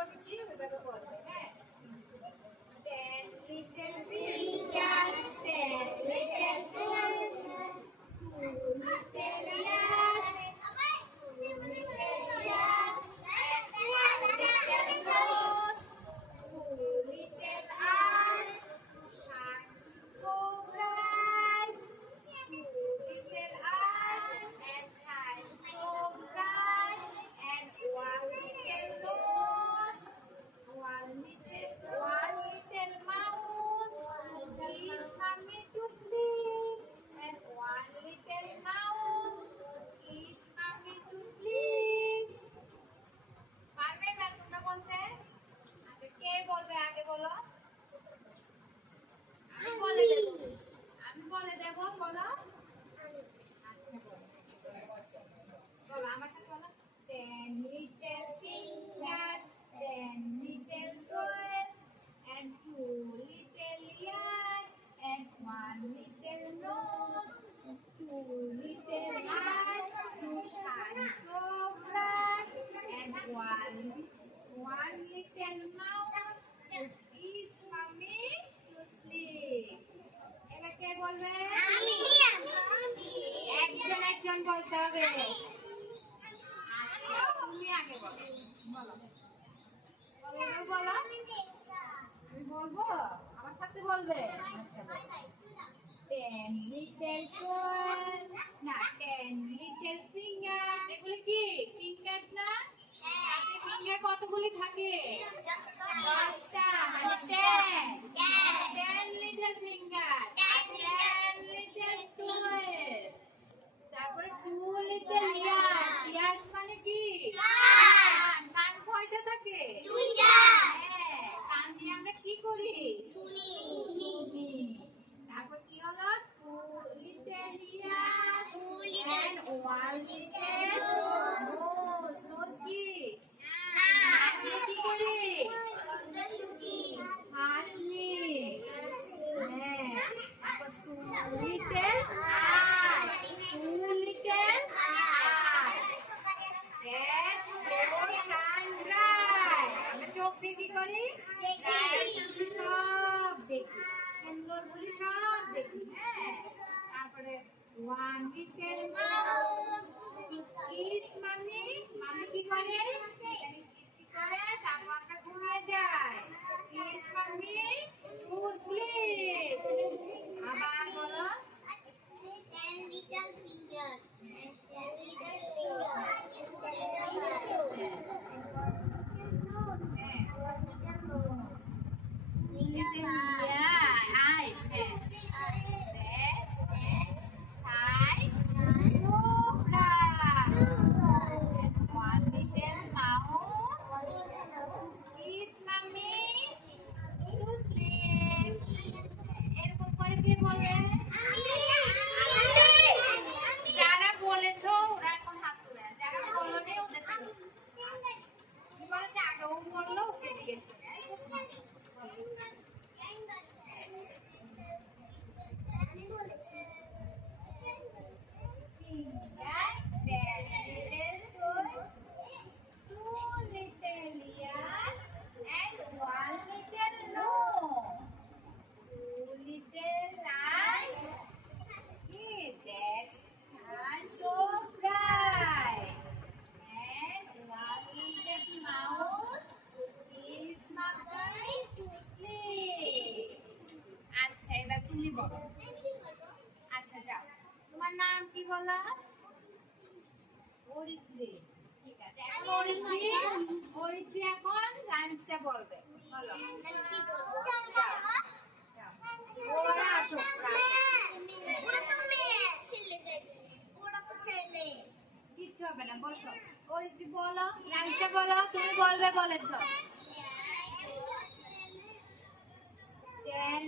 করছি ওইভাবে বলবে হ্যাঁ 10 little fingers 10 little toes 2 little ears 2 little ears and 1 little nose 2 little eyes shine so bright 2 little eyes and shine so bright and 1 little nose 1 little mouth is mommy to sleep and 1 little mouth is mommy to sleep পারবে না তোমরা বলতে আচ্ছা কে বলবে আগে বলো আমি বলে দেব বলো আচ্ছা বলো বলো আমার সাথে বলো 10 little fingers 10 little toes and 2 little ears and 1 little nose 2 little eyes to shine so bright and 1 little mouth to kiss mommy to sleep এবার কে বলবে আমি একজন একজন বলতে হবে আচ্ছা তুমি আগে বলো বলো বলো আমি বলবো আমার সাথে বলবে আচ্ছা বলো 10 little toes না 10 little fingers এগুলো কি ফিঙ্গার্স না হাতে ফিঙ্গার কতগুলি থাকে 10টা মানে 10 little fingers 10 little toes তারপরে 2 little ears ears মানে কি কান কান কয়টা থাকে দুইটা হ্যাঁ কান দিয়ে আমরা কি করি শুনি তারপর কি হলো 2 little ears and 1 little nose nose কি নাক দিয়ে কি করি হাসি হ্যাঁ তারপর 2 little eyes 2 little eyes that so shine bright আমরা চোখ দিয়ে কি করি সব দেখি সুন্দর বলি সব দেখি হ্যাঁ তারপরে 1 little mouth kiss mommy mommy কি করে কিসি করে তারপর আমরা ঘুমিয়ে যাই kiss mommy to sleep আবার বলো 10 little fingers 10 little যারা বলেছো ওরা এখন হাত তুলে যারা বলনি ওদের বলতে আগে ও বললো ওকে জিজ্ঞেস করে আমি বলেছি আচ্ছা এবার তুমি বলো আচ্ছা যাও তোমার নাম কি বলো অরিত্রী ঠিক আছে এখন অরিত্রী এখন রাইমসটা বলবে বলো ওরা আসো ওরা তো মেয়ে ওরা তো ছেলে কিচ্ছু হবে না বসো অরিত্রী বলো রাইমসটা বলো তুমি বলবে বলেছো 10